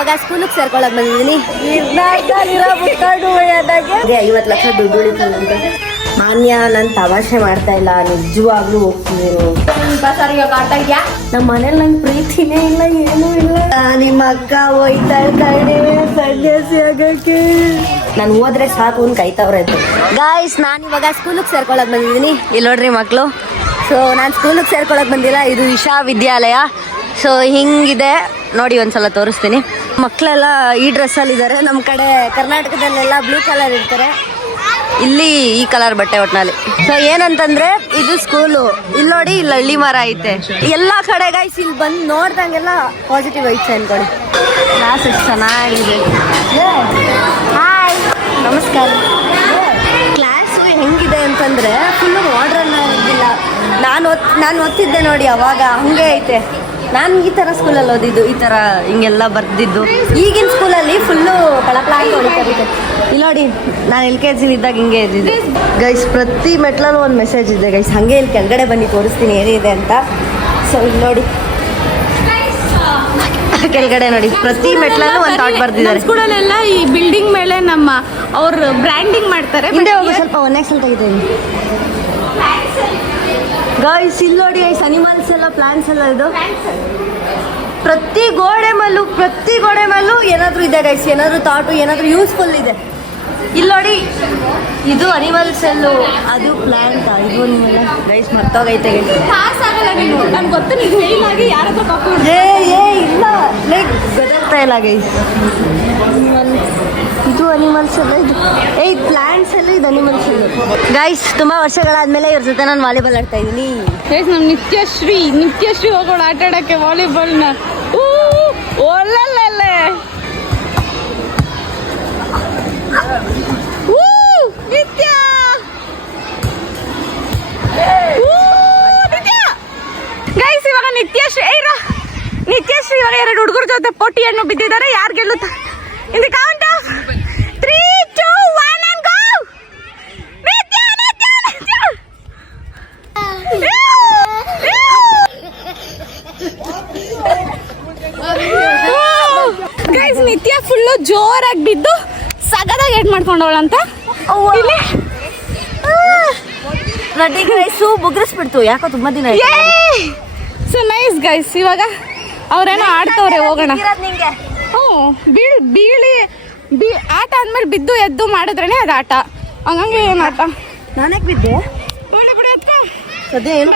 ಇವಾಗ ಸ್ಕೂಲಿಗೆ ಸೇರ್ಕೊಳಕ್ ಬಂದಿದ್ದೀನಿ. ಅದೇ ಐವತ್ತು ಲಕ್ಷ ದುಡ್ಡು ಉಳಿತಂತ ಮಾನ್ಯ ನಾನು ತಮಾಷೆ ಮಾಡ್ತಾ ಇಲ್ಲ ನಿಜವಾಗ್ಲೂ ಹೋಗ್ತೀನಿ. ನಮ್ಮ ಮನೇಲಿ ನಂಗೆ ಪ್ರೀತಿನೇ ಇಲ್ಲ ಏನೂ ಇಲ್ಲ. ನಿಮ್ಮ ಅಕ್ಕ ಹೋಯ್ತಾಳೆ ಕಡಿಮೆ ಸನ್ಯಾಸಿ ಆಗಕ್ಕೆ. ನಾನು ಹೋದ್ರೆ ಸಾಕು ಅಂತ ಕೈತವ್ರೆ ಗಾಯ್ಸ್ ನಾನು ಇವಾಗ ಸ್ಕೂಲಿಗೆ ಸೇರ್ಕೊಳಕ್ ಬಂದಿದ್ದೀನಿ. ಇಲ್ಲಿ ನೋಡ್ರಿ ಮಕ್ಕಳು ಸೊ ನಾನು ಸ್ಕೂಲಿಗೆ ಸೇರ್ಕೊಳಕ್ ಬಂದಿಲ್ಲ ಇದು ಇಶಾ ವಿದ್ಯಾಲಯ. ಸೊ ಹಿಂಗಿದೆ. ನೋಡಿ ಒಂದ್ಸಲ ತೋರಿಸ್ತೀನಿ. ಮಕ್ಕಳೆಲ್ಲ ಈ ಡ್ರೆಸ್ಸಲ್ಲಿ ಇದ್ದಾರೆ. ನಮ್ಮ ಕಡೆ ಕರ್ನಾಟಕದಲ್ಲೆಲ್ಲ ಬ್ಲೂ ಕಲರ್ ಇರ್ತಾರೆ ಇಲ್ಲಿ ಈ ಕಲರ್ ಬಟ್ಟೆ ಒಟ್ನಲ್ಲಿ. ಸೊ ಏನಂತಂದ್ರೆ, ಇದು ಸ್ಕೂಲು ಇಲ್ಲಿ ನೋಡಿ ಇಲ್ಲಿ ಹಳ್ಳಿ ಮರ ಐತೆ. ಎಲ್ಲಾ ಕಡೆ ಗಾಯ್ಸ್ ಇಲ್ಲಿ ಬಂದು ನೋಡ್ದಂಗೆಲ್ಲ ಪಾಸಿಟಿವ್ ಐತೆ ಅನ್ಕೊಳ್ಳಿ. ಕ್ಲಾಸ್ ಎಷ್ಟು ಚೆನ್ನಾಗಿದೆ. ಹಾಯ್ ನಮಸ್ಕಾರ. ಕ್ಲಾಸು ಹೆಂಗಿದೆ ಅಂತಂದ್ರೆ ಫುಲ್ಲು ಮಾಡ್ರನ್ ಇಲ್ಲ. ನಾನು ನಾನು ಓದ್ತಿದ್ದೆ ನೋಡಿ, ಅವಾಗ. ಹಂಗೆ ಐತೆ. ನಾನು ಈ ಥರ ಸ್ಕೂಲಲ್ಲಿ ಓದಿದ್ದು ಈ ತರ ಹಿಂಗೆಲ್ಲ ಬರ್ದಿದ್ದು. ಈಗಿನ ಸ್ಕೂಲಲ್ಲಿ ಫುಲ್ಲು ಕಳಕಳ ಇಲ್ಲಿ ನೋಡಿ ನಾನು ಎಲ್ ಕೆ ಜಿಲಿ ಇದ್ದಾಗ ಹಿಂಗೆ ಇದ್ದಿದ್ದೆ. ಗೈಸ್ ಪ್ರತಿ ಮೆಟ್ಲಲ್ಲೂ ಒಂದು ಮೆಸೇಜ್ ಇದೆ. ಗೈಸ್ ಹಂಗೆ ಇಲ್ಲಿ ಕೆಳಗಡೆ ಬನ್ನಿ ತೋರಿಸ್ತೀನಿ ಏನಿದೆ ಅಂತ. ಸೊ ಇಲ್ಲಿ ನೋಡಿ. ಕೆಳಗಡೆ ನೋಡಿ ಪ್ರತಿ ಮೆಟ್ಲಲ್ಲೂ ಒಂದು ಥಾಟ್ ಬರ್ತಿದ್ದಾರೆ ಸ್ಕೂಲಲ್ಲೆಲ್ಲ ಈ ಬಿಲ್ಡಿಂಗ್ ಮೇಲೆ ನಮ್ಮ ಅವರು ಬ್ರ್ಯಾಂಡಿಂಗ್ ಮಾಡ್ತಾರೆ ಹಿಂದೆ ಹೋಗು ಸ್ವಲ್ಪ ಒಂದೇ ಸ್ವಲ್ಪ ಇದೆ ಗಾಯ್ಸ್ ಇಲ್ಲಿ ನೋಡಿ ಗೈಸ್ ಅನಿಮಲ್ಸ್ ಪ್ಲಾಂಟ್ಸ್ ಎಲ್ಲ ಇದು? ಪ್ರತಿ ಗೋಡೆ ಮೇಲೂ ಪ್ರತಿ ಗೋಡೆ ಮೇಲೂ ಏನಾದರೂ ಇದೆ ಗೈಸ್ ಏನಾದರೂ ಥಾಟು ಏನಾದರೂ ಯೂಸ್ಫುಲ್ ಇದೆ. ಇಲ್ಲಿ ನೋಡಿ ಇದು ಅನಿಮಲ್ಸ್ ಎಲ್ಲು ಅದು ಪ್ಲಾಂಟ್ ಇದು ಗೈಸ್. ಮರ್ತೋಗೈತೆ ಏ ಏ ಇಲ್ಲ. ಲೈಕ್ ಗೊತ್ತಾಗ್ತಾ ಇಲ್ಲ ಗೈಸ್ ಅನಿಮಲ್ಸ್ ಎಲ್ಲ ಇದು. ಏ ಪ್ಲಾಂಟ್ಸ್ ಎಲ್ಲ ಇದು ಅನಿಮಲ್ಸ್ ಗೈಸ್ ತುಂಬಾ ವರ್ಷಗಳಾದ್ಮೇಲೆ ಇವ್ರ ಜೊತೆ ನಾನು ವಾಲಿಬಾಲ್ ಆಡ್ತಾ ಇದ್ದೀನಿ. ಗೈಸ್ ನಮ್ಮ ನಿತ್ಯಶ್ರೀ ನಿತ್ಯಶ್ರೀ ಹೋಗೋಣ ಆಟ ಆಡಕ್ಕೆ ವಾಲಿಬಾಲ್ನ ನಿತ್ಯ. ಗೈಸ್ ನಿತ್ಯಶ್ರೀ ನಿತ್ಯಶ್ರೀ ಇವಾಗ ಎರಡು ಹುಡುಗರ ಜೊತೆ ಪೋಟಿಯನ್ನು ಬಿದ್ದಿದ್ದಾರೆ. ಯಾರು ಗೆಲ್ಲುತ್ತ? ಇಲ್ಲಿ count of three two one and go Nitya Nitya Nitya guys ನಿತ್ಯ ಫುಲ್ಲು ಜೋರಾಗಿ ಬಿದ್ದು ಸಗದಾಗಿ ಏಟ್ ಮಾಡ್ಕೊಂಡವಳಂತ. ಇಲ್ಲಿ. ನಟಿಗೆ ರೈಸು ಬುಗ್ರಿಸ್ಬಿಡ್ತು ಯಾಕೋ ತುಂಬಾ ದಿನ ಸೊ ನೈಸ್ ಗೈಸ್ ಇವಾಗ ಅವ್ರೇನೋ ಆಡ್ತವ್ರೆ ಹೋಗೋಣ. ಹ್ಞೂ ಬೀಳ್ ಬೀಳಿ ಬೀ ಆಟ ಅಂದ್ಮೇಲೆ ಬಿದ್ದು ಎದ್ದು ಮಾಡಿದ್ರೇನೆ ಅದು ಆಟ. ಹಂಗಂಗೆ ಏನು ಆಟ? ನಾನೇ ಬಿದ್ದೆ. ಸದ್ಯ ಏನು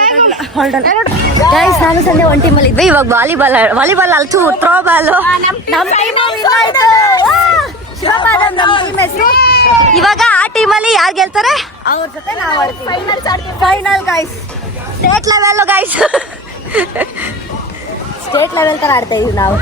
ಗೈಸ್ ನಾನು ಸಂಜೆ ಒನ್ ಟೀಮಲ್ಲಿ ಇದ್ವಿ ಇವಾಗ ವಾಲಿಬಾಲ್ ವಾಲಿಬಾಲ್ ಅಲ್ತು ಥ್ರೋ ಬಾಲ್ ನಮ್ಮ ಟೀಮ್ ಇವಾಗ ಆ ಟೀಮಲ್ಲಿ ಯಾರು ಗೆಲ್ತಾರೆ? ಅವ್ರ ಜೊತೆ ನಾವು ಆಡ್ತೀವಿ. Final guys state level guys state level ತರ ಆಡ್ತಾ ಇದೀವಿ ನಾವು.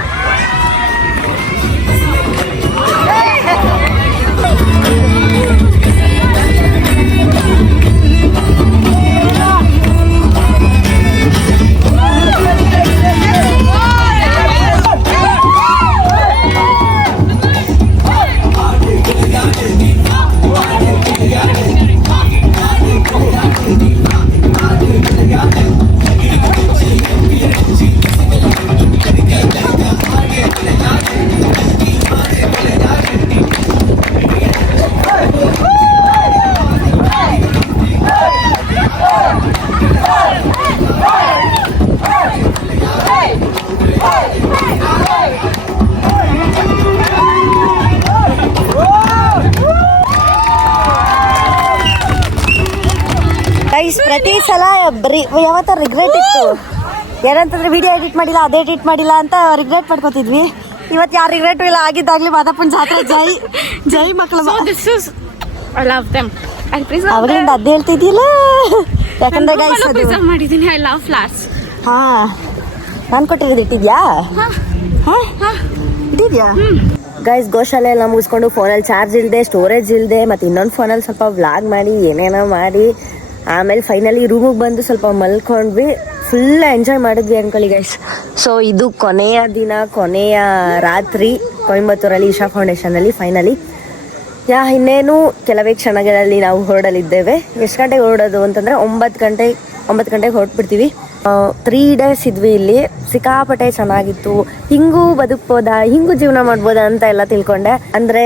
ಪ್ರತಿ ಸಲ ಬರೀ ಯಾವತ್ತ ರಿಗ್ರೆಟ್ ಇತ್ತು. ಏನಂತಂದ್ರೆ ವಿಡಿಯೋ ಎಡಿಟ್ ಮಾಡಿಲ್ಲ ಅದೇ ಎಡಿಟ್ ಮಾಡಿಲ್ಲ ಅಂತ ರಿಗ್ರೆಟ್ ಮಾಡ್ಕೋತಿದ್ವಿ. ಇವತ್ತು ಯಾರು ರಿಗ್ರೆಟ್ ಇಲ್ಲ ಆಗಿದ್ದಾಗ್ಲಿ ಮಾದಪ್ಪನ ಜಾತ್ರೆ ಜೈ ಜೈ ಮಕ್ಕಳ ಅವರಿಂದ ಅದೇ ಹೇಳ್ತಿದ್ದಿಲ್ಲ ಯಾಕಂದ್ರೆ ಗೈಸ್ ಐ ಲವ್ ಫ್ಲಾಸ್ ಹಾ. ನಾನು ಕೊಟ್ಟಿರೋದು ಇಟ್ಟಿದ್ಯಾ? ಇಟ್ಟಿದ್ಯಾ? ಗೈಸ್ ಗೋಶಾಲೆ ಎಲ್ಲ ಮುಗಿಸ್ಕೊಂಡು ಫೋನಲ್ಲಿ ಚಾರ್ಜ್ ಇಲ್ಲದೆ ಸ್ಟೋರೇಜ್ ಇಲ್ಲದೆ ಮತ್ತು ಇನ್ನೊಂದು ಫೋನಲ್ಲಿ ಸ್ವಲ್ಪ ವ್ಲಾಗ್ ಮಾಡಿ ಏನೇನೋ ಮಾಡಿ. ಆಮೇಲೆ ಫೈನಲಿ ರೂಮಿಗೆ ಬಂದು ಸ್ವಲ್ಪ ಮಲ್ಕೊಂಡ್ವಿ. ಫುಲ್ ಎಂಜಾಯ್ ಮಾಡಿದ್ವಿ ಅನ್ಕೊಳ್ಳಿ ಗೈಸ್ ಸೊ ಇದು ಕೊನೆಯ ದಿನ, ಕೊನೆಯ ರಾತ್ರಿ ಕೊಯಂಬತ್ತೂರಲ್ಲಿ ಇಶಾ ಫೌಂಡೇಶನಲ್ಲಿ ಫೈನಲಿ ಯಾ, ಇನ್ನೇನು? ಕೆಲವೇ ಕ್ಷಣಗಳಲ್ಲಿ ನಾವು ಹೊರಡಲಿದ್ದೇವೆ. ಎಷ್ಟು ಗಂಟೆಗೆ ಹೊರಡೋದು ಅಂತಂದರೆ ಒಂಬತ್ತು ಗಂಟೆ, ಒಂಬತ್ತು ಗಂಟೆಗೆ ಹೊರಟ್ಬಿಡ್ತೀವಿ. ತ್ರೀ ಡೇಸ್ ಇದ್ವಿ ಇಲ್ಲಿ. ಸಿಕ್ಕಾಪಟ್ಟೆ ಚೆನ್ನಾಗಿತ್ತು. ಹಿಂಗೂ ಬದುಕ್ಬೋದಾ? ಹಿಂಗೂ ಜೀವನ ಮಾಡ್ಬೋದಾ ಅಂತ ಎಲ್ಲ ತಿಳ್ಕೊಂಡೆ. ಅಂದರೆ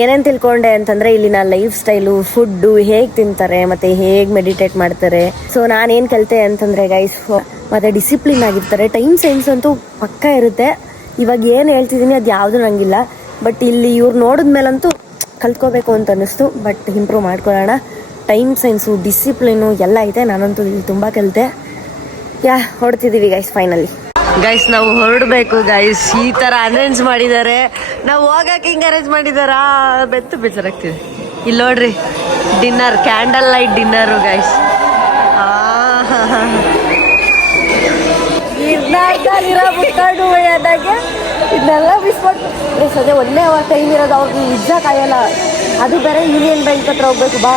ಏನೇನು ತಿಳ್ಕೊಂಡೆ ಅಂತಂದರೆ ಇಲ್ಲಿನ ಲೈಫ್ ಸ್ಟೈಲು, ಫುಡ್ಡು ಹೇಗೆ ತಿಂತಾರೆ, ಮತ್ತು ಹೇಗೆ ಮೆಡಿಟೇಟ್ ಮಾಡ್ತಾರೆ. ಸೊ ನಾನೇನು ಕಲಿತೆ ಅಂತಂದರೆ ಗೈಸ್ ಮತ್ತು ಡಿಸಿಪ್ಲಿನ್ ಆಗಿರ್ತಾರೆ. ಟೈಮ್ ಸೆನ್ಸ್ ಅಂತೂ ಪಕ್ಕ ಇರುತ್ತೆ. ಇವಾಗ ಏನು ಹೇಳ್ತಿದ್ದೀನಿ ಅದು ಯಾವುದು ನಂಗಿಲ್ಲ. ಬಟ್ ಇಲ್ಲಿ ಇವ್ರು ನೋಡಿದ್ಮೇಲಂತೂ ಕಲ್ತ್ಕೋಬೇಕು ಅಂತ ಅನ್ನಿಸ್ತು. ಬಟ್ ಇಂಪ್ರೂವ್ ಮಾಡ್ಕೊಳ್ಳೋಣ. ಟೈಮ್ ಸೈನ್ಸು ಡಿಸಿಪ್ಲಿನು ಎಲ್ಲ ಇದೆ ನಾನಂತೂ ಇಲ್ಲಿ ತುಂಬ ಕಲಿತೆ. ಯಾ ಹೊಡ್ತಿದ್ದೀವಿ ಗೈಸ್ ಫೈನಲಿ ಗೈಸ್ ನಾವು ಹೊರಡಬೇಕು ಗೈಸ್ ಈ ಥರ ಅರೇಂಜ್ ಮಾಡಿದ್ದಾರೆ. ನಾವು ಹೋಗಕ್ಕೆ ಹಿಂಗೆ ಅರೇಂಜ್ ಮಾಡಿದಾರಾ ಬೆತ್ತು ಬೇಜಾರಾಗ್ತಿದೆ. ಇಲ್ಲಿ ನೋಡ್ರಿ dinner candle light dinner guys ಇದನ್ನೆಲ್ಲ ಮಿಸ್ ಸದ್ಯ ಒಂದೇ ಟೈಮ್ ಇರೋದು ಅವ್ರಿಗೆ ನಿಜ ಕಾಯಲ್ಲ. ಅದು ಬೇರೆ ಯೂನಿಯನ್ ಬ್ಯಾಂಕ್ ಹತ್ರ ಹೋಗ್ಬೇಕು ಬಾ.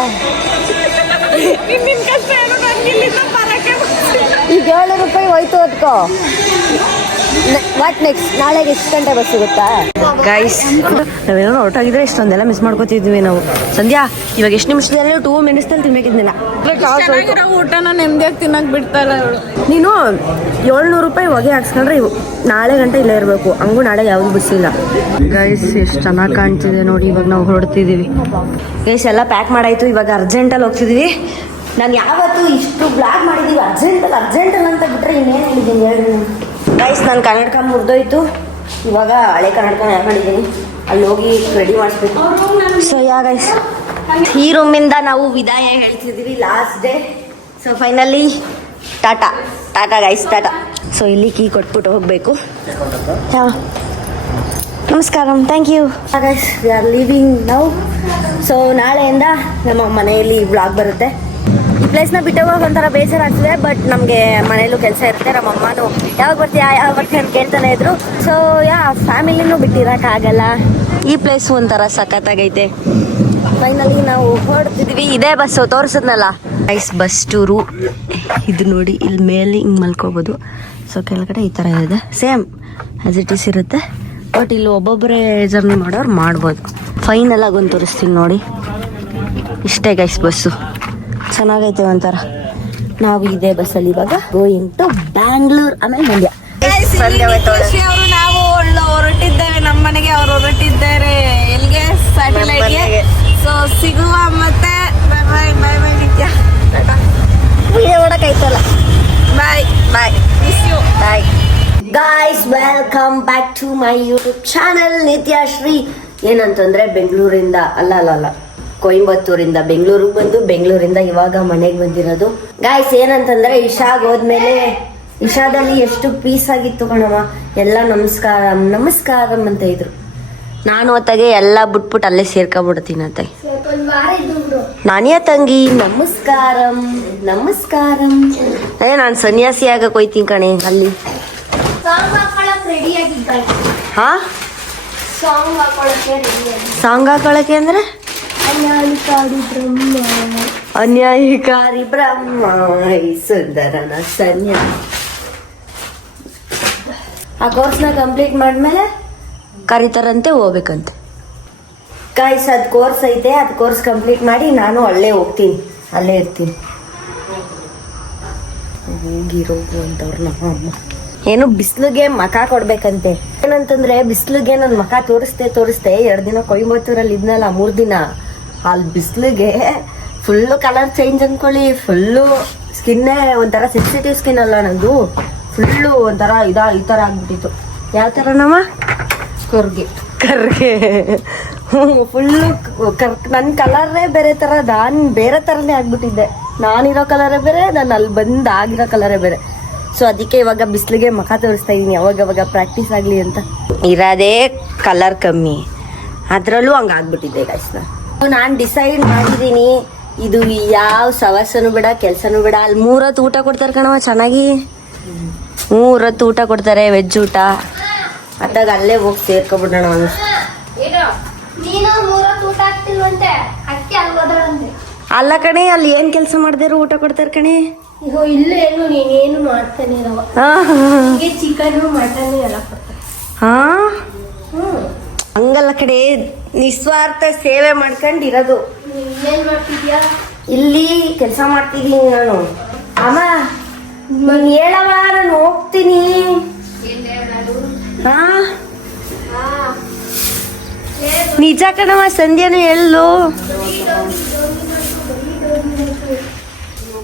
ಈಗ ಏಳು ರೂಪಾಯಿ ಹೋಯ್ತು ಅದಕ್ಕೋ ವಾಟ್ ನೆಕ್ಸ್ಟ್ ನಾಳೆಗೆ ಎಷ್ಟು ಗಂಟೆ ಬಸ್ ಸಿಗುತ್ತಾ? ಗೈಸ್ ನಾವೇನೋ ಹೊರಟಾಗಿದ್ರೆ ಇಷ್ಟೊಂದೆಲ್ಲ ಮಿಸ್ ಮಾಡ್ಕೋತಿದ್ವಿ ನಾವು. ಸಂಧ್ಯಾ ಇವಾಗ ಎಷ್ಟು ನಿಮಿಷದಲ್ಲಿ ಟೂ ಮಿನಿಟ್ಸಲ್ಲಿ ತಿನ್ಬೇಕಿದ್ನಿಲ್ಲ. ಚೆನ್ನಾಗಿರೋ ಊಟನ ನೆಮ್ಮದಿಯಾಗಿ ತಿನ್ನಕ್ ಬಿಡ್ತಾರ ನೀನು ಏಳ್ನೂರು ರೂಪಾಯಿ ಹೊಗೆ ಹಾಕ್ಸ್ಕೊಂಡ್ರೆ ಇವು ನಾಳೆ ಗಂಟೆ ಇಲ್ಲೇ ಇರಬೇಕು. ಹಂಗೂ ನಾಳೆ ಯಾವ್ದು ಬಿಸಿಲ್ಲ ಇಲ್ಲ. ಗೈಸ್ ಎಷ್ಟು ಚೆನ್ನಾಗಿ ಕಾಣ್ತಿದೆ ನೋಡಿ ಇವಾಗ ನಾವು ಹೊರಡ್ತಿದ್ದೀವಿ. ಗೈಸ್ ಎಲ್ಲ ಪ್ಯಾಕ್ ಮಾಡಾಯ್ತು. ಇವಾಗ ಅರ್ಜೆಂಟಲ್ಲಿ ಹೋಗ್ತಿದ್ದೀವಿ ನಾನು ಯಾವತ್ತು ಇಷ್ಟು ಬ್ಲಾಗ್ ಮಾಡಿದ್ದೀವಿ ಅರ್ಜೆಂಟಲ್ಲಿ ಅರ್ಜೆಂಟಲ್ಲಿ ಅಂತ ಬಿಟ್ಟರೆ ಇನ್ನೇನು ಹೇಳಿದ್ದೀನಿ ಹೇಳಿ ಗೈಸ್ ನಾನು ಕನ್ನಡಕ ಮುರಿದೋಯ್ತು. ಇವಾಗ ಹಳೆ ಕನ್ನಡಕ ಮಾಡಿದ್ದೀನಿ? ಅಲ್ಲಿ ಹೋಗಿ ರೆಡಿ ಮಾಡಿಸ್ಬೇಕು. ಸೊ ಯಾ ಗೈಸ್ ಈ ರೂಮಿಂದ ನಾವು ವಿದಾಯ ಹೇಳ್ತಿದ್ದೀವಿ last day so finally tata tata guys tata so ಇಲ್ಲಿ ಕೀ ಕೊಟ್ಬಿಟ್ಟು ಹೋಗಬೇಕು. ನಮಸ್ಕಾರ thank you guys we are leaving now so ನಾಳೆಯಿಂದ ನಮ್ಮ ಮನೆಯಲ್ಲಿ ಬ್ಲಾಗ್ ಬರುತ್ತೆ. ಪ್ಲೇಸ್ನ ಬಿಟ್ಟು ಹೋಗೋಕೆ ಒಂಥರ ಬೇಜಾರಾಗ್ತದೆ ಬಟ್ ನಮಗೆ ಮನೆಯಲ್ಲೂ ಕೆಲಸ ಇರುತ್ತೆ ನಮ್ಮ ಅಮ್ಮನು ಯಾವಾಗ ಬರ್ತೀಯಾ ಯಾವಾಗ ಬರ್ತೀಯ ಅಂತ ಕೇಳ್ತಾನೆ ಇದ್ರು. ಸೊ ಯಾ ಫ್ಯಾಮಿಲಿನೂ ಬಿಟ್ಟಿರೋಕ್ಕಾಗಲ್ಲ. ಈ ಪ್ಲೇಸು ಒಂಥರ ಸಖತ್ತಾಗೈತೆ. ಫೈನಲಿ ನಾವು ಹೊರಡ್ತಿದ್ವಿ ಇದೇ ಬಸ್ಸು ತೋರಿಸಿದ್ನಲ್ಲ. ಐಸ್ ಬಸ್ ಟೂರು ಇದು ನೋಡಿ ಇಲ್ಲಿ ಮೇಲೆ ಹಿಂಗೆ ಮಲ್ಕೋಬೋದು. ಸೊ ಕೆಳಗಡೆ ಈ ಥರ ಇದೆ. ಸೇಮ್ ಆಸ್ ಇಟ್ ಈಸ್ ಇರುತ್ತೆ. ಬಟ್ ಇಲ್ಲಿ ಒಬ್ಬೊಬ್ಬರೇ ಜರ್ನಿ ಮಾಡೋರು ಮಾಡ್ಬೋದು. ಫೈನಲ್ ಆಗಿ ಒಂದು ತೋರಿಸ್ತೀನಿ ನೋಡಿ. ಇಷ್ಟೇ ಗೈಸ್ ಬಸ್ಸು ಚೆನ್ನಾಗೈತೆ ಒಂಥರ. ನಾವು ಇದೇ ಬಸ್ಸಲ್ಲಿ ಇವಾಗ ಗೋಯಿಂಗ್ ಟು ಬ್ಯಾಂಗ್ಳೂರ್ ಆಮೇಲೆ ಮಂಡ್ಯ ನಾವು ಒಳ್ಳೆ ಹೊರಟಿದ್ದೇವೆ. ನಮ್ಮ ಮನೆಗೆ ಅವ್ರು ಹೊರಟಿದ್ದಾರೆ. ಎಲ್ಲಿಗೆ ಸ್ಯಾಟಲೈಟ್ಗೆ. ಸೊ ಸಿಗುವ ಮತ್ತೆ. ಬಾಯ್ bye bye bye Nitya. Video ನೋಡೋಕ್ಕಾಯ್ತಲ್ಲ. Bye bye miss you bye guys welcome back to my YouTube channel Nityashree ಏನಂತಂದ್ರೆ ಬೆಂಗಳೂರಿಂದ. ಅಲ್ಲ ಅಲ್ಲ ಅಲ್ಲ ಕೊಯಂಬತ್ತೂರಿಂದ ಬೆಂಗಳೂರಿಗೆ ಬಂದು ಬೆಂಗಳೂರಿಂದ ಇವಾಗ ಮನೆಗೆ ಬಂದಿರೋದು. ಗಾಯ್ಸ್ ಏನಂತಂದ್ರೆ ಇಶಾಗ್ ಹೋದ್ಮೇಲೆ ಇಶಾದಲ್ಲಿ ಎಷ್ಟು ಪೀಸ್ ಆಗಿತ್ತು ಕಣಮ್ಮ ಎಲ್ಲ ನಮಸ್ಕಾರ ನಮಸ್ಕಾರಂ ಅಂತ ಇದ್ರು. ನಾನು ಹೊತ್ತಾಗೆ ಎಲ್ಲ ಬಿಟ್ಬಿಟ್ಟು ಅಲ್ಲೇ ಸೇರ್ಕೊಂಡ್ಬಿಡ್ತೀನಿ ನಾನಿಯ ತಂಗಿ ನಮಸ್ಕಾರಂ ನಮಸ್ಕಾರಂ. ಅದೇ ನಾನು ಸನ್ಯಾಸಿ ಆಗಕ್ಕೆ ಹೋಯ್ತೀನಿ ಕಣೆ ಅಲ್ಲಿ. ಹಾಂ? ಆಗಿ ಸಾಂಗ್ ಹಾಕೊಳಕ್ಕೆ ಅಂದ್ರೆ? ಅನ್ಯಾಲಿಕಾಡಿ ಬ್ರಹ್ಮ. ಅನ್ಯಾಯಕಾರಿ ಬ್ರಹ್ಮ. ಸುಂದರನ ಸನ್ಯ. ಆ ಕೋರ್ಸ್ನ ಕಂಪ್ಲೀಟ್ ಮಾಡಿದ್ಮೇಲೆ ಕರಿತಾರಂತೆ ಹೋಗ್ಬೇಕಂತೆ. ಕಾಯ್ಸ್ ಅದು ಕೋರ್ಸ್ ಐತೆ, ಅದು ಕೋರ್ಸ್ ಕಂಪ್ಲೀಟ್ ಮಾಡಿ ನಾನು ಅಲ್ಲೇ ಹೋಗ್ತೀನಿ, ಅಲ್ಲೇ ಇರ್ತೀನಿ. ಹೋಗಿರೋದು ಅಂತವ್ರು ಏನು ಬಿಸಿಲಿಗೆ ಮಖ ಕೊಡ್ಬೇಕಂತೆ. ಏನಂತಂದ್ರೆ ಬಿಸಿಲಿಗೆ ನನ್ನ ಮಖ ತೋರಿಸ್ತೆ ತೋರಿಸ್ತೆ ಎರಡು ದಿನ ಕೊಯಂಬತ್ತೂರಲ್ಲಿ ಇದ್ನಲ್ಲ ಮೂರು ದಿನ. ಅಲ್ಲಿ ಬಿಸಿಲಿಗೆ ಫುಲ್ಲು ಕಲರ್ ಚೇಂಜ್ ಅನ್ಕೊಳ್ಳಿ ಫುಲ್ಲು ಸ್ಕಿನ್ನೇ ಒಂಥರ ಸೆನ್ಸಿಟಿವ್ ಸ್ಕಿನ್ ಅಲ್ಲ ನಂದು. ಫುಲ್ಲು ಒಂಥರ ಇದ, ಈ ಥರ ಆಗ್ಬಿಟ್ಟಿತ್ತು. ಯಾವ ಥರ ನಮ್ಮ ಕರ್ಗೆ. ಕರ್ಗೆ. ಫುಲ್ಲು ಕರ್ ನನ್ನ ಕಲರೇ ಬೇರೆ ಥರ ನಾನು ಬೇರೆ ಥರನೇ ಆಗ್ಬಿಟ್ಟಿದ್ದೆ. ನಾನಿರೋ ಕಲರೇ ಬೇರೆ, ನಾನು ಅಲ್ಲಿ ಬಂದು ಆಗಿರೋ ಕಲರೇ ಬೇರೆ. ಸೊ ಅದಕ್ಕೆ ಇವಾಗ ಬಿಸಿಲಿಗೆ ಮುಖ ತೋರಿಸ್ತಾ ಇದ್ದೀನಿ ಅವಾಗ ಅವಾಗ ಪ್ರಾಕ್ಟೀಸ್ ಆಗಲಿ ಅಂತ. ಇರೋದೇ ಕಲರ್ ಕಮ್ಮಿ. ಅದರಲ್ಲೂ ಹಂಗೆ ಆಗ್ಬಿಟ್ಟಿದ್ದೆ ಗಾಯ್ಸ್ ಡಿಸೈಡ್ ಮಾಡಿದ್ದೀನಿ ಇದು ಯಾವ ಸವಸನು ಬೇಡ ಕೆಲಸನೂ ಬೇಡ. ಅಲ್ಲಿ ಮೂರತ್ತು ಊಟ ಕೊಡ್ತಾರೆ ಕಣವ ಚೆನ್ನಾಗಿ? ಮೂರತ್ತು ಊಟ ಕೊಡ್ತಾರೆ ವೆಜ್ ಊಟ. ಅತ್ತಾಗ ಅಲ್ಲೇ ಹೋಗಿ ಸೇರ್ಕೊಬಿಡೋಣ ನೀನು ಅಲ್ಲ ಕಣೆ ಅಲ್ಲಿ ಏನ್ ಕೆಲಸ ಮಾಡಿದ್ರು ಊಟ ಕೊಡ್ತಾರೆ ಕಣೆ? ಇಲ್ಲೂ ಏನು ನೀನೇನು ಮಾಡ್ತಾನೆ ಚಿಕನ್ ಮಟನ್ ಎಲ್ಲ ಕೊಡ್ತಾರೆ. ಹಾ? ಹಂಗಲ್ಲ ಕಡೆ ನಿಸ್ವಾರ್ಥ ಸೇವೆ ಮಾಡ್ಕೊಂಡು ಇರೋದು ಮಾಡ್ತಿದ್ಯಾ? ಇಲ್ಲಿ ಕೆಲಸ ಮಾಡ್ತಿದ್ದೀನಿ ನಾನು. ಅಮ್ಮ ನೀನ್ ಹೇಳವ ನಾನು ಹೋಗ್ತೀನಿ. ಹಾ? ನಿಜ ಕಣವ ಸಂಧ್ಯಾನು ಹೇಳು.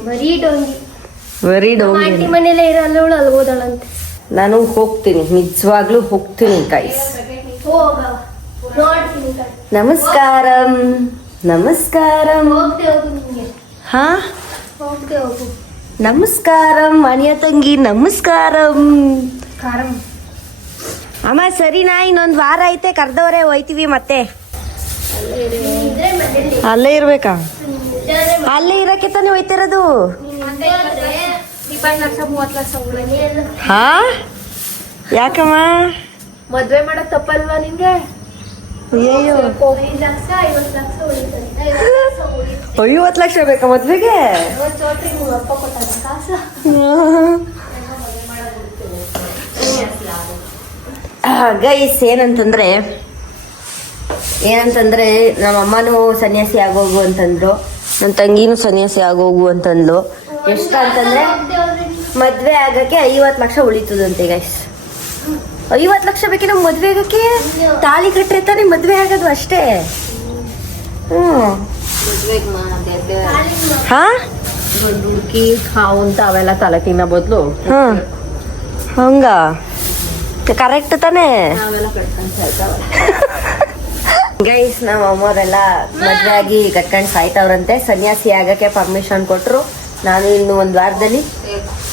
ಬರೀ ಡೋಂಗಿ. ಬರೀ ಡೋಂಗಿ ಮನೇಲೆ ಇರಲ್ಲ ಅವಳು ಅಲ್ಗೋದಳಂತೆ ನಾನು ಹೋಗ್ತೀನಿ ನಿಜವಾಗ್ಲೂ ಹೋಗ್ತೀನಿ ಕಣ್. ನಮಸ್ಕಾರಂ. ನಮಸ್ಕಾರಂ. ಹಾ? ನಮಸ್ಕಾರಂ ಅನಿಯ ತಂಗಿ ನಮಸ್ಕಾರಂ. ಅಮ್ಮ ಅಮ್ಮ ಸರಿನಾ ಇನ್ನೊಂದು ವಾರ ಐತೆ ಕರ್ದವ್ರೆ ಹೋಯ್ತೀವಿ ಮತ್ತೆ. ಅಲ್ಲೇ ಇರ್ಬೇಕಾ? ಅಲ್ಲೇ ಇರಕ್ಕೆ ತಾನೇ ಹೋಯ್ತಿರೋದು? ಹಾ? ಯಾಕಮ್ಮ? ಮದ್ವೆ ಮಾಡಕ್ ತಪ್ಪಲ್ವಾ ನಿಂಗೆ? ಅಯ್ಯೋ ಐದು ಲಕ್ಷ ಐವತ್ತು ಲಕ್ಷ ಉಳಿತದೆ ಐವತ್ತು ಲಕ್ಷ ಉಳಿತು ಐವತ್ತು ಲಕ್ಷ ಬೇಕಾ ಮದ್ವೆಗೆ? ಚೋಟ್ರಿ ಅಪ್ಪ ಕಾಸು. ಗೈಸ್ ಏನಂತಂದ್ರೆ ಏನಂತಂದ್ರೆ ನಮ್ಮ ಅಮ್ಮನೂ ಸನ್ಯಾಸಿ ಆಗೋಗು ಅಂತಂದ್ರು ನನ್ನ ತಂಗಿನೂ ಸನ್ಯಾಸಿ ಆಗೋಗು ಅಂತಂದ್ರು ಎಷ್ಟು ಅಂತಂದ್ರೆ ಮದ್ವೆ ಆಗಕ್ಕೆ ಐವತ್ತು ಲಕ್ಷ ಉಳಿತದಂತೆ ಗೈಸ್ ಐವತ್ತು ಲಕ್ಷ ಬೇಕಿನ ನಮ್ಗೆ ಮದ್ವೆ ಆಗಕ್ಕೆ ತಾಳಿ ಕಟ್ರೆ ತಾನೇ ಮದ್ವೆ ಆಗೋದು ಅಷ್ಟೇ. ಹ್ಮ್. ಹಾ? ಹುಡುಕಿ ಹಾವು ಅಂತ ಅವೆಲ್ಲ ತಲೆ ತಿನ್ನೋ ಬದಲು. ಹಾ ಹಂಗ? ಕರೆಕ್ಟ್ ತಾನೇ? ಗೈಸ್ ನಮ್ಮ ಅಮ್ಮವರೆಲ್ಲ ಮದ್ವೆ ಆಗಿ ಕಟ್ಕೊಂಡು ಸಾಯ್ತವ್ರಂತೆ. ಸನ್ಯಾಸಿ ಆಗಕ್ಕೆ ಪರ್ಮಿಷನ್ ಕೊಟ್ರು. ನಾನು ಇನ್ನು ಒಂದು ವಾರದಲ್ಲಿ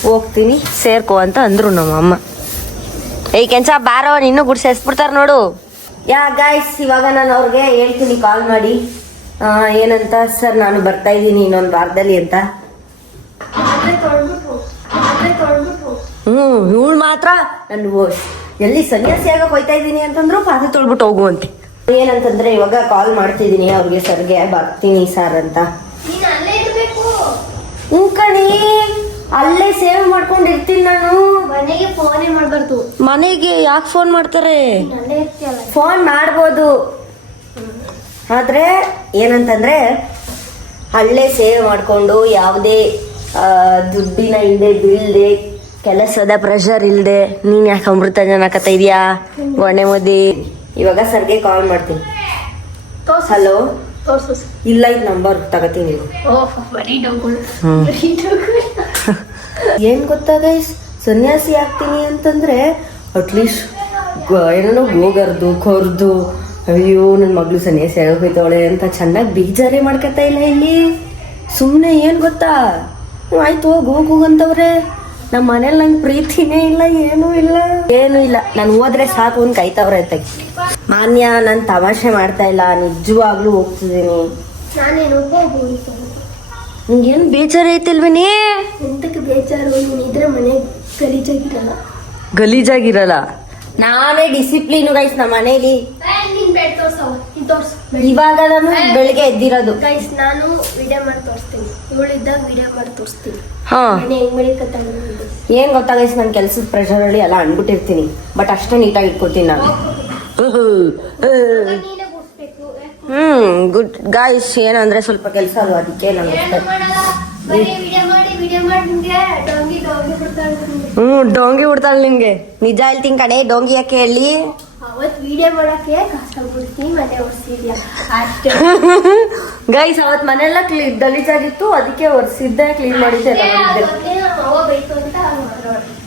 ಹೋಗ್ತೀನಿ. ಸೇರ್ಕೋ ಅಂತ ಅಂದ್ರು ನಮ್ಮ ಅಮ್ಮ. ಏಯ್ ಕೆಂಚ, ಬಾರೋ ಇನ್ನೂ ಗುಡ್ ಸೇರಿಸ್ಬಿಡ್ತಾರ ನೋಡು. ಯಾ ಗಾಯ್ಸ್ ಇವಾಗ ನಾನು ಅವ್ರಿಗೆ ಹೇಳ್ತೀನಿ ಕಾಲ್ ಮಾಡಿ. ಏನಂತ? ಸರ್, ನಾನು ಬರ್ತಾ ಇದ್ದೀನಿ ಇನ್ನೊಂದು ವಾರದಲ್ಲಿ ಅಂತ. ಹ್ಞೂ ಇವಳು ಮಾತ್ರ ನಾನು ಎಲ್ಲಿ ಸನ್ಯಾಸಿ ಆಗಕ್ಕೆ ಹೋಯ್ತಾ ಇದ್ದೀನಿ ಅಂತಂದ್ರು ಪಾತ್ರೆ ತೊಳ್ಬಿಟ್ಟು ಹೋಗುವಂತೆ ಏನಂತಂದ್ರೆ, ಇವಾಗ ಕಾಲ್ ಮಾಡ್ತಿದ್ದೀನಿ ಅವ್ರಿಗೆ ಸರ್ಗೆ, ಬರ್ತೀನಿ ಸರ್ ಅಂತ. ಹ್ಞೂ ಕಣಿ. ಅಲ್ಲೇ ಸೇವ್ ಮಾಡ್ಕೊಂಡಿರ್ತೀನಿ ನಾನು. ಮನೆಗೆ ಫೋನೇ ಮಾಡ್ಬಾರ್ದು. ಮನೆಗೆ ಯಾಕೆ ಫೋನ್ ಮಾಡ್ತಾರೆ? ಅಲ್ಲೇ ಇರ್ತೀಯಲ್ಲ. ಫೋನ್ ಮಾಡ್ಬೋದು. ಆದ್ರೆ ಏನಂತಂದ್ರೆ ಅಲ್ಲೇ ಸೇವ್ ಮಾಡ್ಕೊಂಡು ಯಾವುದೇ ದುಡ್ಡಿನ ಇಲ್ಲದೆ ಬೀಳದೆ ಕೆಲಸದ ಪ್ರೆಷರ್ ಇಲ್ಲದೆ ನೀನ್ ಯಾಕೆ ಅಮೃತ ಜನಕತ್ತ ಇದೆಯಾ? ಒಣೆ ಮದಿ. ಇವಾಗ ಸರ್ಗೆ ಕಾಲ್ ಮಾಡ್ತೀನಿ. ತೋರ್ಸು. ಹಲೋ ತೋರ್ಸು. ಇಲ್ಲ ಇದು ನಂಬರ್ ತಗೋತೀನಿ. ಓಹ್ ಬರೀ ಡೌಗಳು. ಬರೀ ಡೌಗಳು. ಏನ್ ಗೊತ್ತಾ ಗೈಸ್ ಸನ್ಯಾಸಿ ಆಗ್ತೀನಿ ಅಂತಂದ್ರೆ ಅಟ್ಲೀಸ್ಟ್ ಏನೋ ಗೋಗರ್ದು ಕೊರ್ದು, ಅಯ್ಯೋ ನನ್ನ ಮಗಳು ಸನ್ಯಾಸಿ ಆಗೋಗಿದ್ದವಳೆ ಅಂತ ಚೆನ್ನಾಗಿ ಬೇಜಾರೇ ಮಾಡ್ಕೊತಾ ಇಲ್ಲ ಇಲ್ಲಿ. ಸುಮ್ಮನೆ ಏನ್ ಗೊತ್ತಾ? ಆಯ್ತು ಹೋಗು ಹೋಗು ಅಂತವ್ರೆ. ನಮ್ಮ ಮನೇಲಿ ನಂಗೆ ಪ್ರೀತಿನೇ ಇಲ್ಲ, ಏನೂ ಇಲ್ಲ. ಏನೂ ಇಲ್ಲ. ನಾನು ಹೋದ್ರೆ ಸಾಕು ಒಂದು ಕಾಯ್ತವ್ರೆ ಅಂತ ಮಾನ್ಯ, ನಾನು ತಮಾಷೆ ಮಾಡ್ತಾ ಇಲ್ಲ. ನಿಜವಾಗ್ಲೂ ಹೋಗ್ತಿದ್ದೀನಿ. ನಿಂಗೇನು ಬೇಜಾರ ಐತಿಲ್ವೇನೇ? ಎಂತಕ್ಕೆ ಬೇಜಾರು? ನೀನು ಇದ್ರೆ ಮನೆಗೆ ಗಲೀಜಾಗಿರಲ್ಲ. ಗಲೀಜಾಗಿರಲ್ಲ? ನಾನೇ ಡಿಸಿಪ್ಲಿನ್ ಗೈಸ್ ನಮ್ಮ ಮನೇಲಿ. ನೀನ್ ಬೆಡ್ ತೋರ್ಸವ ನೀನ್ ತೋರ್ಸು. ಇವಾಗ ನಾನು ಬೆಳಿಗ್ಗೆ ಎದ್ದಿರೋದು. ಗೈಸ್ ನಾನು ವಿಡಿಯೋ ಮಾಡಿ ತೋರಿಸ್ತೀನಿ. ಇವಳಿದ್ದಾಗ ವಿಡಿಯೋ ಮಾಡಿ ತೋರಿಸ್ತೀನಿ. ಹಾ. ಮನೆ ಹೆಂಗ್ ಬೆಳಿಕತ್ತಾಗ ಏನ್ ಗೊತ್ತಾ ಗೈಸ್ ನನ್ನ ಕೆಲ್ಸದ ಪ್ರೆಷರ್ ಅಲ್ಲಿ ಎಲ್ಲ ಅನ್ಬಿಟ್ಟಿರ್ತೀನಿ ಬಟ್ ಅಷ್ಟೇ ನೀಟಾಗಿ ಇಟ್ಕೊತೀನಿ ನಾನು ಹ್ಮ್ ಗುಡ್ ಗಾಯ್ಸ್ ಏನಂದ್ರೆ ಸ್ವಲ್ಪ ಕೆಲಸ ಅಲ್ವಾ? ಅದಕ್ಕೆ ನಾನು ಹ್ಞೂ ಡೊಂಗಿ ಬಿಡ್ತಾಳೆ ಹ್ಮ್ ಡೋಂಗಿ ಬಿಡ್ತಾಳೆ ನಿಂಗೆ. ನಿಜ ಹೇಳ್ತೀನಿ ಕಡೆ ಡೋಂಗಿ ಯಾಕೆ ಹೇಳಿ? ಗೈಸ್ ಅವತ್ ಮನೆಲ್ಲ ಕ್ಲೀ ಗಲೀಜಾಗಿತ್ತು ಅದಕ್ಕೆ ಒರೆಸಿದ್ದೆ ಕ್ಲೀನ್ ಮಾಡಿದ್ದೆ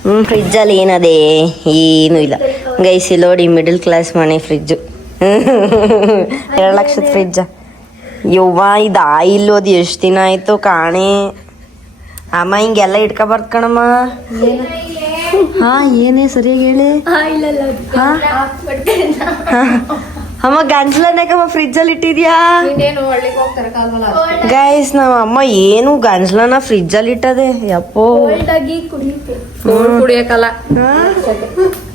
ಹ್ಮ್ ಫ್ರಿಜ್ ಅಲ್ಲಿ ಏನದೇ ಏನು ಇಲ್ಲ. ಗೈಸ್ ಇಲ್ಲಿ ನೋಡಿ ಮಿಡಲ್ ಕ್ಲಾಸ್ ಮನೆ ಫ್ರಿಜ್ ಎರಡು ಲಕ್ಷದ ಫ್ರಿಜ್ಜ ಯವ್ವ ಇದು ಆಯಿಲ್ ಅದು ಎಷ್ಟು ದಿನ ಆಯ್ತು ಕಾಣೆ. ಅಮ್ಮ ಹಿಂಗೆಲ್ಲ ಇಟ್ಕೊ ಕಣಮ್ಮ. ಏನು ಹಾ ಏನೇ ಸರಿಯಾಗಿ ಹೇಳಿ. ಹಾ ಇಲ್ಲ ಹಾ? ಅಮ್ಮ ಗಂಜ್ಲನ್ನಕಮ್ಮ ಫ್ರಿಜ್ ಅಲ್ಲಿ ಇಟ್ಟಿದ್ಯಾ? ಗೈಸ್ ನಮ್ಮ ಅಮ್ಮ ಏನು ಗಂಜ್ಲನ ಫ್ರಿಜ್ ಅಲ್ಲಿ ಇಟ್ಟದೆ. ಯಪ್ಪೋ. ಕುಡಿಯಕಲ್ಲ.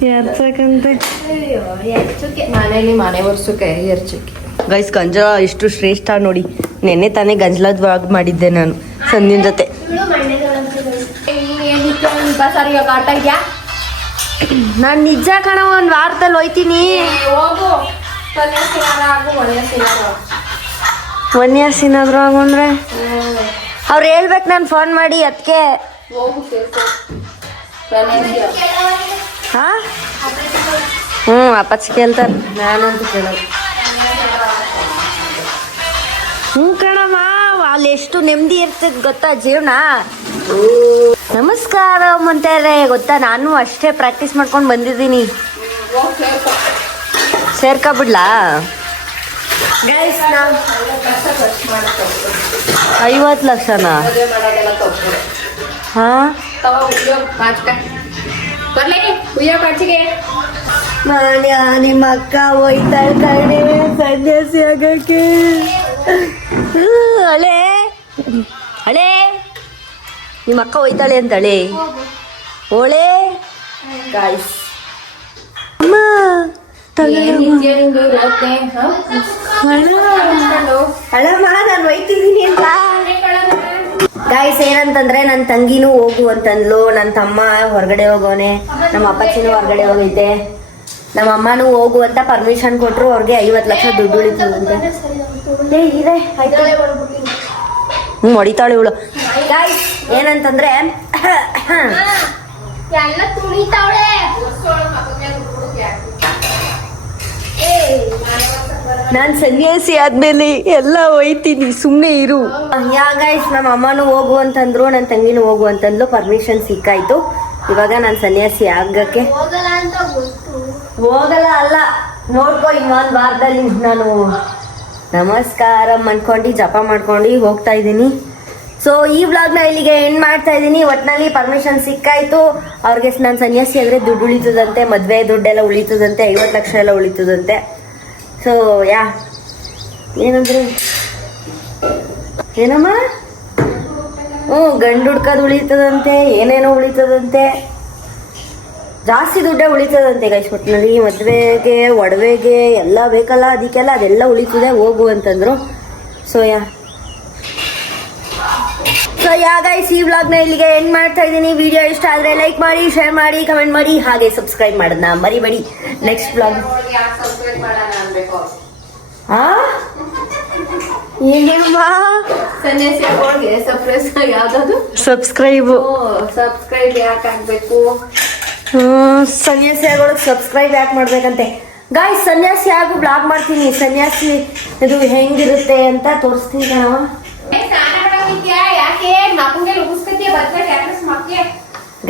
ಎರ್ಸಕಂತೆ ಅಯ್ಯೋ ಹೆಚ್ಚುಕೆ ಮನೇಲಿ ಮನೆ ಒರ್ಸಕ್ಕೆ ಎರ್ಚಕ್ಕೆ ಗೈಸ್ ಗಂಜಲ ಇಷ್ಟು ಶ್ರೇಷ್ಠ ನೋಡಿ. ನೆನ್ನೆ ತಾನೇ ಗಂಜಲದ ವ್ಲಾಗ್ ಮಾಡಿದ್ದೆ ನಾನು ಸಂದಿನ ಜೊತೆ. ನಾನ್ ನಿಜ ಕಣ ಒಂದು ವಾರದಲ್ಲಿ ಹೋಯ್ತೀನಿ. ಹೋಗು. ಏನಾದ್ರು ಆಗೊಂಡ್ರೆ ಅವ್ರು ಹೇಳ್ಬೇಕು ನಾನು ಫೋನ್ ಮಾಡಿ ಅದಕ್ಕೆ ಹಾ? ಹ್ಞೂ ಅಪ್ಪಚ್ಚ ಕೇಳ್ತಾರೆ ನಾನಂತೂ ಕೇಳೋದು ಹ್ಞೂ ಕಣಮ್ಮ ಅಲ್ಲಿ ಎಷ್ಟು ನೆಮ್ಮದಿ ಇರ್ತದೆ ಗೊತ್ತಾ ಜೀವನ? ನಮಸ್ಕಾರ ಅಂತಾರೆ ಗೊತ್ತಾ? ನಾನು ಅಷ್ಟೇ ಪ್ರಾಕ್ಟೀಸ್ ಮಾಡ್ಕೊಂಡು ಬಂದಿದ್ದೀನಿ. ಸೇರ್ಕೊಬಿಡ್ಲಾ? ಐವತ್ತು ಲಕ್ಷನಾ? ಹಾಂ? ನಿಮ್ಮ ಅಕ್ಕ ಹೋಯ್ತಾಳೆ ಕಣೆ ಸನ್ಯಾಸಿ ಆಗಕ್ಕೆ. ಹಳೆ ಹಳೆ ನಿಮ್ಮ ಅಕ್ಕ ಹೋಯ್ತಾಳೆ ಅಂತಳೆ. ಓಳೆ ಗಾಯ್ಸ್ ಅಮ್ಮ. ಗಾಯ್ಸ್ ಏನಂತಂದ್ರೆ ನನ್ನ ತಂಗಿನೂ ಹೋಗು ಅಂತಂದ್ಲು. ನನ್ನ ತಮ್ಮ ಹೊರಗಡೆ ಹೋಗೋನೆ. ನಮ್ಮ ಅಪ್ಪಚ್ಚಿನೂ ಹೊರಗಡೆ ಹೋಗೈತೆ. ನಮ್ಮ ಅಮ್ಮನೂ ಹೋಗು ಅಂತ ಪರ್ಮಿಷನ್ ಕೊಟ್ರು. ಅವ್ರಿಗೆ ಐವತ್ತು ಲಕ್ಷ ದುಡ್ಡು ಉಳಿತು ಹ್ಞೂ ಹೊಡಿತಾಳೆ ಇವಳು. ಗಾಯ್ಸ್ ಏನಂತಂದ್ರೆ ಎಲ್ಲ ತುಳಿತಾವಳೆ ನಾನ್ ಸನ್ಯಾಸಿ ಆದ್ಮೇಲೆ ಎಲ್ಲ ಹೋಯ್ತೀನಿ ಸುಮ್ಮನೆ ಇರು. ಯಾ ಗೈಸ್ ನಮ್ಮ ಅಮ್ಮನೂ ಹೋಗು ಅಂತಂದ್ರು ನನ್ನ ತಂಗಿನೂ ಹೋಗು ಅಂತಂದ್ಲು ಪರ್ಮಿಷನ್ ಸಿಕ್ಕಾಯ್ತು. ಇವಾಗ ನಾನು ಸನ್ಯಾಸಿ ಆಗಕ್ಕೆ ಹೋಗಲ್ಲ ಅಂತ ಗೊತ್ತು. ಹೋಗಲ್ಲ ಅಲ್ಲ ನೋಡ್ಕೊ ಇನ್ನೊಂದು ವಾರದಲ್ಲಿ ನಾನು ನಮಸ್ಕಾರ ಅನ್ಕೊಂಡು ಜಪ ಮಾಡ್ಕೊಂಡು ಹೋಗ್ತಾ ಇದ್ದೀನಿ. ಸೊ ಈ ವ್ಲಾಗ್ನ ಇಲ್ಲಿಗೆ ಎಂಡ್ ಮಾಡ್ತಾ ಇದ್ದೀನಿ. ಒಟ್ನಲ್ಲಿ ಪರ್ಮಿಷನ್ ಸಿಕ್ಕಾಯ್ತು. ಅವ್ರಿಗೆ ನಾನು ಸನ್ಯಾಸಿ ಆದರೆ ದುಡ್ಡು ಉಳಿತದಂತೆ ಮದುವೆ ದುಡ್ಡೆಲ್ಲ ಉಳಿತದಂತೆ ಐವತ್ತು ಲಕ್ಷ ಎಲ್ಲ ಉಳಿತದಂತೆ. ಸೊ ಯಾ ಏನಂದ್ರೆ? ಏನಮ್ಮ? ಹ್ಞೂ, ಗಂಡು ಹುಡ್ಕೋದು ಉಳಿತದಂತೆ, ಏನೇನೋ ಉಳಿತದಂತೆ. ಜಾಸ್ತಿ ದುಡ್ಡೇ ಉಳಿತದಂತೆ ಗೈಸ್ ಒಟ್ಟಿನಲ್ಲಿ ಮದುವೆಗೆ, ಒಡವೆಗೆ, ಎಲ್ಲ ಬೇಕಲ್ಲ, ಅದಕ್ಕೆಲ್ಲ ಅದೆಲ್ಲ ಉಳಿತದೆ, ಹೋಗು ಅಂತಂದರು. ಸೊ ಯಾ ಸೊ ಯಾ ಈ ಈ ನ ಇಲ್ಲಿಗೆ ಎಂಡ್ ಮಾಡ್ತಾ ಇದ್ದೀನಿ. ವಿಡಿಯೋ ಇಷ್ಟ ಆದರೆ ಲೈಕ್ ಮಾಡಿ ಶೇರ್ ಮಾಡಿ ಕಮೆಂಟ್ ಮಾಡಿ, ಹಾಗೆ ಸಬ್ಸ್ಕ್ರೈಬ್ ಮಾಡೋದನ್ನ ಮರಿಬೇಡಿ. ನೆಕ್ಸ್ಟ್ ವ್ಲಾಗ್ ಸಬ್ಸ್ಕ್ರೈಬು ಸಬ್ಸ್ಕ್ರೈಬ್ ಯಾಕೆ ಆಗ್ಬೇಕು ಸನ್ಯಾಸಿ ಆಗೋಳಕ್ಕೆ ಸಬ್ಸ್ಕ್ರೈಬ್ ಯಾಕೆ ಮಾಡ್ಬೇಕಂತೆ? ಗಾಯ್ಸ್ ಸನ್ಯಾಸಿ ಆಗು ಬ್ಲಾಗ್ ಮಾಡ್ತೀನಿ. ಸನ್ಯಾಸಿ, ಇದು ಹೆಂಗಿರುತ್ತೆ ಅಂತ ತೋರಿಸ್ತೀನಿ ಕಣವ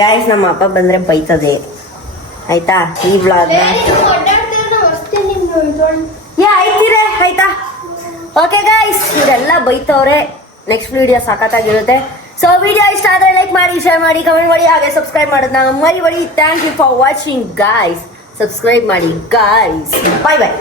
ಗಾಯ್ಸ್ ನಮ್ಮ ಅಪ್ಪ ಬಂದ್ರೆ ಬೈತದೆ. ಆಯ್ತಾ? ಈ ವ್ಲಾಗ್ ಯಾ ಆಯ್ತಿರೆ ಆಯ್ತಾ? ಓಕೆ ಗಾಯ್ಸ್ ಇದೆಲ್ಲ ಬೈತವ್ರೆ. ನೆಕ್ಸ್ಟ್ ವಿಡಿಯೋ ಸಖತ್ತಾಗಿರುತ್ತೆ. ಸೊ ವಿಡಿಯೋ ಇಷ್ಟ ಆದರೆ ಲೈಕ್ ಮಾಡಿ ಶೇರ್ ಮಾಡಿ ಕಮೆಂಟ್ ಮಾಡಿ ಹಾಗೆ ಸಬ್ಸ್ಕ್ರೈಬ್ ಮಾಡೋದನ್ನ ಮರಿಬೇಡಿ. Thank you for watching guys subscribe ಮಾಡಿ ಗಾಯ್ಸ್ ಬಾಯ್ ಬಾಯ್